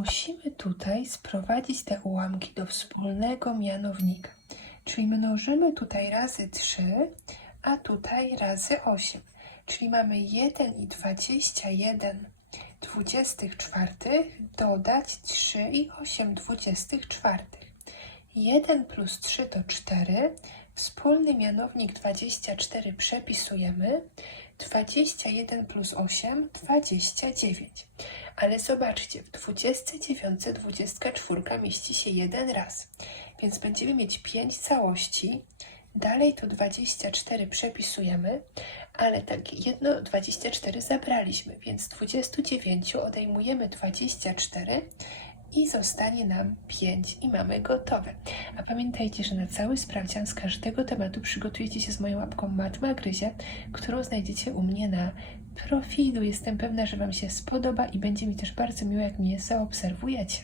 musimy tutaj sprowadzić te ułamki do wspólnego mianownika. Czyli mnożymy tutaj razy 3, a tutaj razy 8. Czyli mamy 1 i 21 24 dodać 3 i 8 24. 1 plus 3 to 4. Wspólny mianownik 24 przepisujemy. 21 plus 8 29. Ale zobaczcie, w 29 24 mieści się jeden raz, więc będziemy mieć 5 całości. Dalej to 24 przepisujemy, ale tak jedno 24 zabraliśmy, więc z 29 odejmujemy 24 i zostanie nam 5 i mamy gotowe. A pamiętajcie, że na cały sprawdzian z każdego tematu przygotujecie się z moją łapką Matma Gryzie, którą znajdziecie u mnie na profilu. Jestem pewna, że Wam się spodoba i będzie mi też bardzo miło, jak mnie zaobserwujecie.